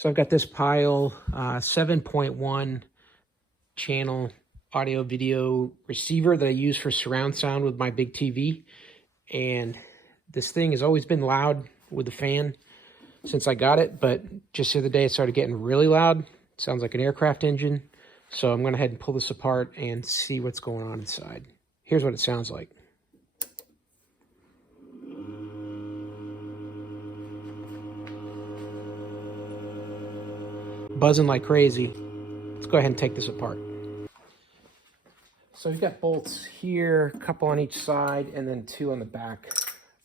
So I've got this Pyle 7.1 channel audio video receiver that I use for surround sound with my big TV. And this thing has always been loud with the fan since I got it, but just the other day it started getting really loud. It sounds like an aircraft engine. So I'm going to head and pull this apart and see what's going on inside. Here's what it sounds like. Buzzing like crazy. Let's go ahead and take this apart. So we've got bolts here, a couple on each side, and then 2 on the back.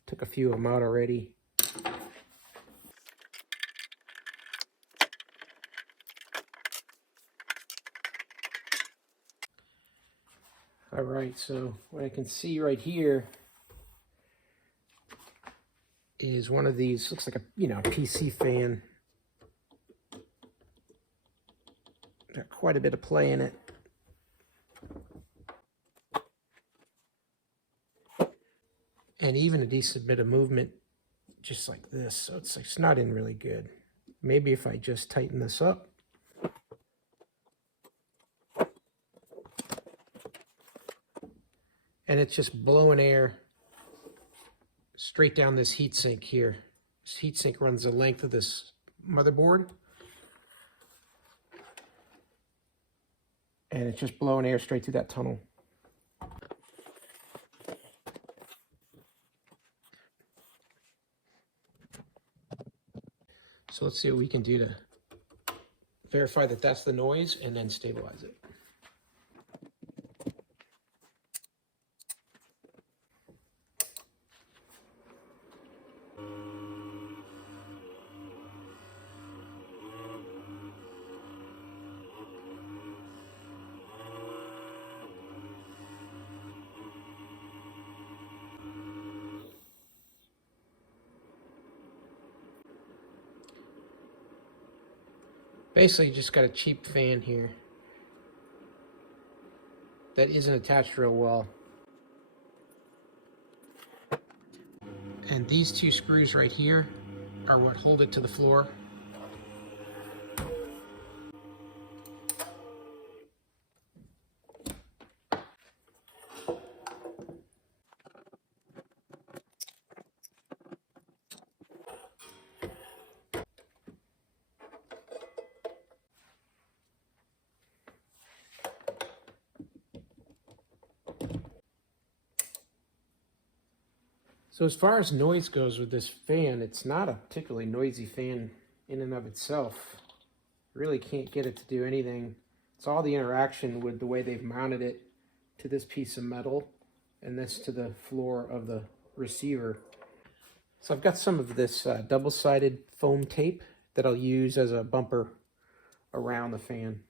Took a few of them out already. All right, so what I can see right here is one of these, looks like a, PC fan. Got quite a bit of play in it. And even a decent bit of movement, just like this. So it's not in really good. Maybe if I just tighten this up. And it's just blowing air straight down this heatsink here. This heatsink runs the length of this motherboard. And it's just blowing air straight through that tunnel. So let's see what we can do to verify that that's the noise and then stabilize it. Basically, you just got a cheap fan here that isn't attached real well. And these 2 screws right here are what hold it to the floor. So as far as noise goes with this fan, it's not a particularly noisy fan in and of itself. Really can't get it to do anything. It's all the interaction with the way they've mounted it to this piece of metal and this to the floor of the receiver. So I've got some of this double-sided foam tape that I'll use as a bumper around the fan.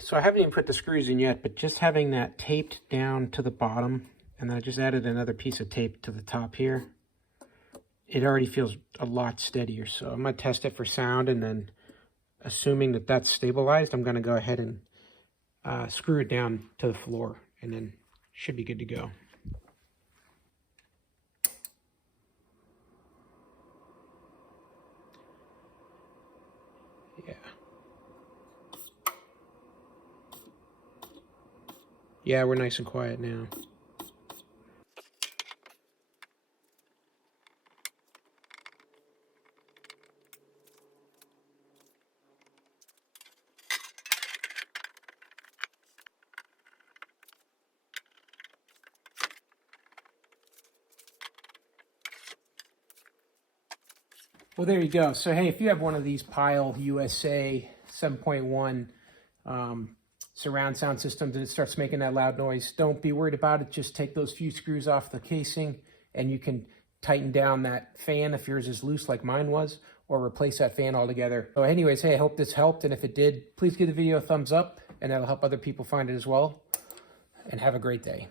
So I haven't even put the screws in yet, but just having that taped down to the bottom, and then I just added another piece of tape to the top here, it already feels a lot steadier. So I'm going to test it for sound, and then assuming that that's stabilized, I'm going to go ahead and screw it down to the floor, and then should be good to go. Yeah. Yeah, we're nice and quiet now. Well, there you go. So, hey, if you have one of these PyleUSA 7.1 surround sound systems and it starts making that loud noise, don't be worried about it. Just take those few screws off the casing and you can tighten down that fan if yours is loose like mine was, or replace that fan altogether. So anyways, hey, I hope this helped, and if it did, please give the video a thumbs up, and that'll help other people find it as well. And have a great day.